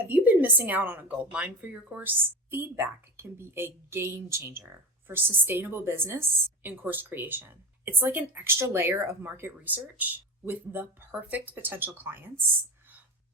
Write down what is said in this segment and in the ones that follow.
Have you been missing out on a gold mine for your course? Feedback can be a game changer for sustainable business and course creation. It's like an extra layer of market research with the perfect potential clients,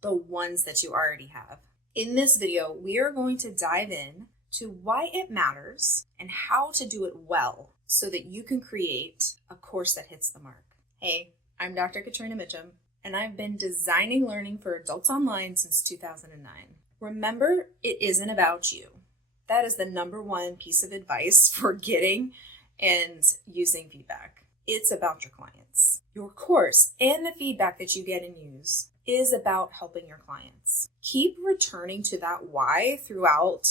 the ones that you already have. In this video, we are going to dive in to why it matters and how to do it well so that you can create a course that hits the mark. Hey, I'm Dr. Catrina Mitchum, and I've been designing learning for adults online since 2009. Remember, it isn't about you. That is the number one piece of advice for getting and using feedback. It's about your clients. Your course and the feedback that you get and use is about helping your clients. Keep returning to that why throughout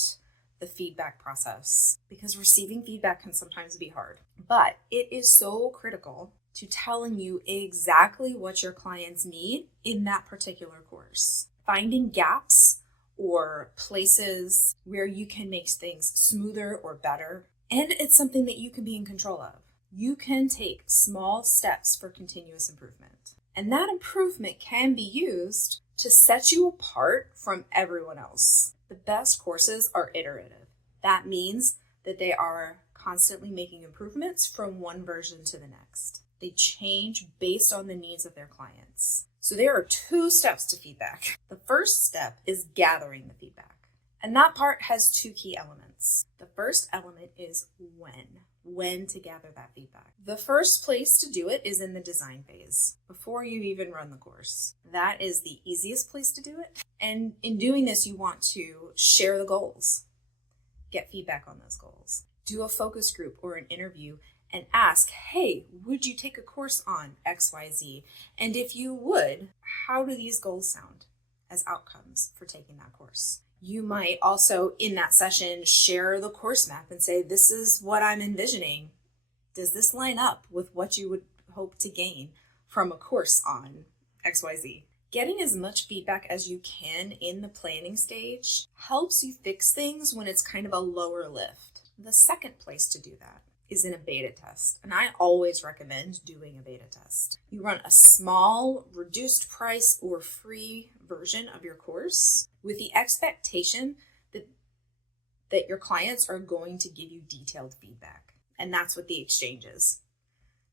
the feedback process, because receiving feedback can sometimes be hard, but it is so critical to telling you exactly what your clients need in that particular course. Finding gaps or places where you can make things smoother or better, and it's something that you can be in control of. You can take small steps for continuous improvement, and that improvement can be used to set you apart from everyone else. The best courses are iterative. That means that they are constantly making improvements from one version to the next. They change based on the needs of their clients. So there are 2 steps to feedback. The first step is gathering the feedback. And that part has 2 key elements. The first element is when to gather that feedback. The first place to do it is in the design phase, before you even run the course. That is the easiest place to do it. And in doing this, you want to share the goals, get feedback on those goals, do a focus group or an interview and ask, hey, would you take a course on XYZ? And if you would, how do these goals sound as outcomes for taking that course? You might also, in that session, share the course map and say, this is what I'm envisioning. Does this line up with what you would hope to gain from a course on XYZ? Getting as much feedback as you can in the planning stage helps you fix things when it's kind of a lower lift. The second place to do that is in a beta test. And I always recommend doing a beta test. You run a small, reduced price or free version of your course with the expectation that your clients are going to give you detailed feedback. And that's what the exchange is.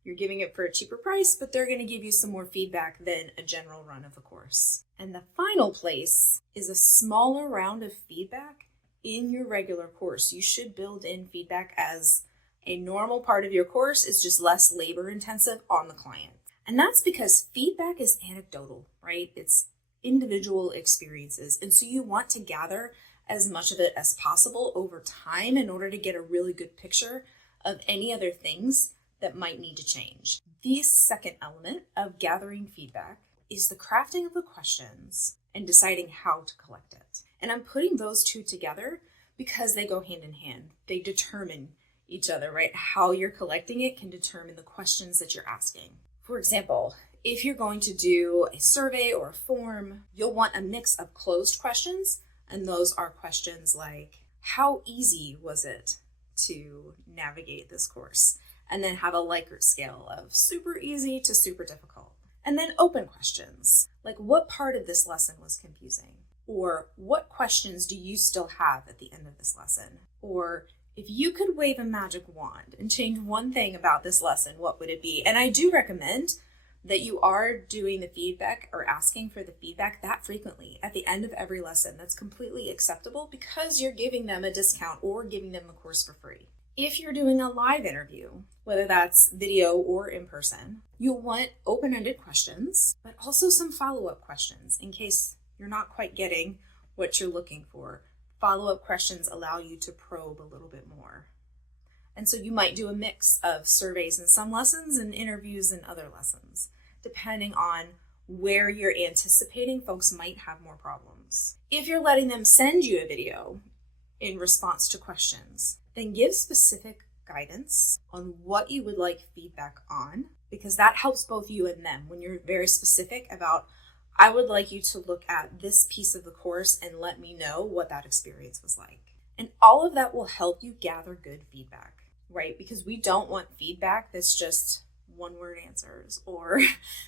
You're giving it for a cheaper price, but they're going to give you some more feedback than a general run of a course. And the final place is a smaller round of feedback in your regular course. You should build in feedback as a normal part of your course, is just less labor intensive on the client. And that's because feedback is anecdotal, right? It's individual experiences. And so you want to gather as much of it as possible over time in order to get a really good picture of any other things that might need to change. The second element of gathering feedback is the crafting of the questions and deciding how to collect it. And I'm putting those 2 together because they go hand in hand. They determine each other, right? How you're collecting it can determine the questions that you're asking. For example, if you're going to do a survey or a form, you'll want a mix of closed questions, and those are questions like, how easy was it to navigate this course? And then have a Likert scale of super easy to super difficult. And then open questions, like what part of this lesson was confusing? Or what questions do you still have at the end of this lesson? Or if you could wave a magic wand and change one thing about this lesson, what would it be? And I do recommend that you are doing the feedback or asking for the feedback that frequently at the end of every lesson. That's completely acceptable because you're giving them a discount or giving them the course for free. If you're doing a live interview, whether that's video or in person, you'll want open-ended questions, but also some follow-up questions in case you're not quite getting what you're looking for. Follow-up questions allow you to probe a little bit more. And so you might do a mix of surveys in some lessons and interviews in other lessons, depending on where you're anticipating folks might have more problems. If you're letting them send you a video in response to questions, then give specific guidance on what you would like feedback on, because that helps both you and them when you're very specific about, I would like you to look at this piece of the course and let me know what that experience was like. And all of that will help you gather good feedback, right? Because we don't want feedback that's just one-word answers or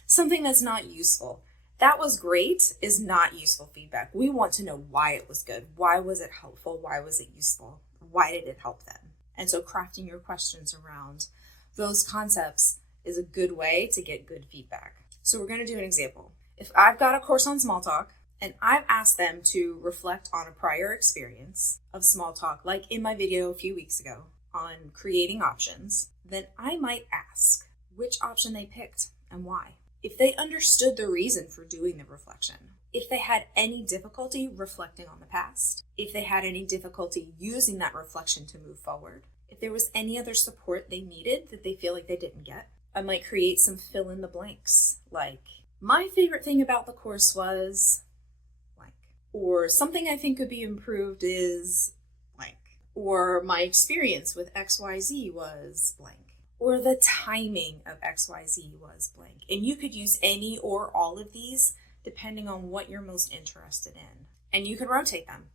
something that's not useful. That was great is not useful feedback. We want to know why it was good. Why was it helpful? Why was it useful? Why did it help them? And so crafting your questions around those concepts is a good way to get good feedback. So we're going to do an example. If I've got a course on small talk and I've asked them to reflect on a prior experience of small talk, like in my video a few weeks ago on creating options, then I might ask which option they picked and why. If they understood the reason for doing the reflection, if they had any difficulty reflecting on the past, if they had any difficulty using that reflection to move forward, if there was any other support they needed that they feel like they didn't get, I might create some fill in the blanks, like, my favorite thing about the course was blank, or something I think could be improved is blank, or my experience with XYZ was blank, or the timing of XYZ was blank. And you could use any or all of these depending on what you're most interested in. And you could rotate them.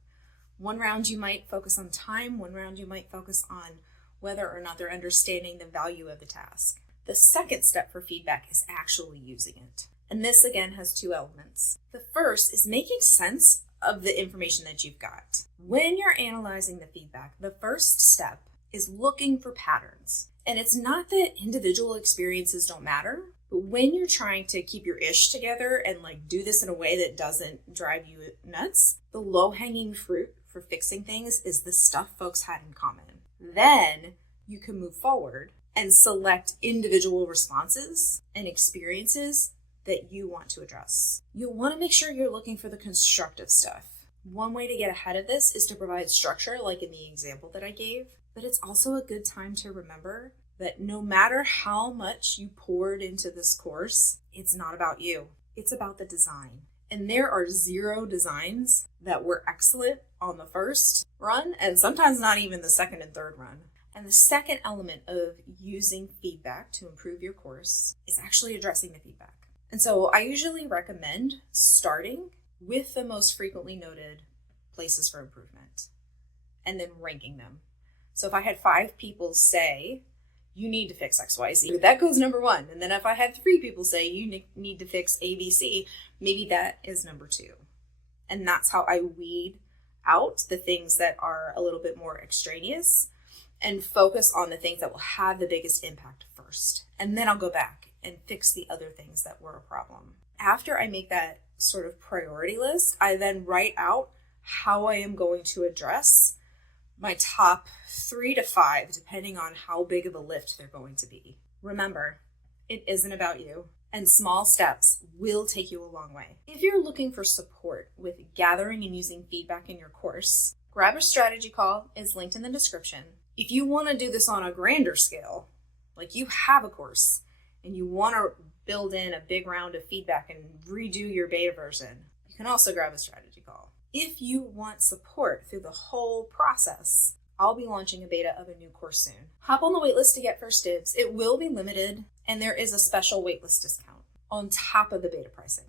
One round you might focus on time, one round you might focus on whether or not they're understanding the value of the task. The second step for feedback is actually using it. And this again has two elements. The first is making sense of the information that you've got. When you're analyzing the feedback, the first step is looking for patterns. And it's not that individual experiences don't matter, but when you're trying to keep your ish together and like do this in a way that doesn't drive you nuts, the low-hanging fruit for fixing things is the stuff folks had in common. Then you can move forward and select individual responses and experiences that you want to address. You'll want to make sure you're looking for the constructive stuff. One way to get ahead of this is to provide structure, like in the example that I gave, but it's also a good time to remember that no matter how much you poured into this course, it's not about you. It's about the design. And there are 0 designs that were excellent on the first run, and sometimes not even the second and third run. And the second element of using feedback to improve your course is actually addressing the feedback. And so I usually recommend starting with the most frequently noted places for improvement and then ranking them. So if I had 5 people say, you need to fix XYZ, that goes number 1. And then if I had 3 people say, you need to fix ABC, maybe that is number 2. And that's how I weed out the things that are a little bit more extraneous and focus on the things that will have the biggest impact first. And then I'll go back and fix the other things that were a problem. After I make that sort of priority list, I then write out how I am going to address my top 3 to 5, depending on how big of a lift they're going to be. Remember, it isn't about you, and small steps will take you a long way. If you're looking for support with gathering and using feedback in your course, Grab a Strategy Call is linked in the description. If you want to do this on a grander scale, like you have a course and you want to build in a big round of feedback and redo your beta version, you can also grab a strategy call. If you want support through the whole process, I'll be launching a beta of a new course soon. Hop on the waitlist to get first dibs. It will be limited, and there is a special waitlist discount on top of the beta pricing.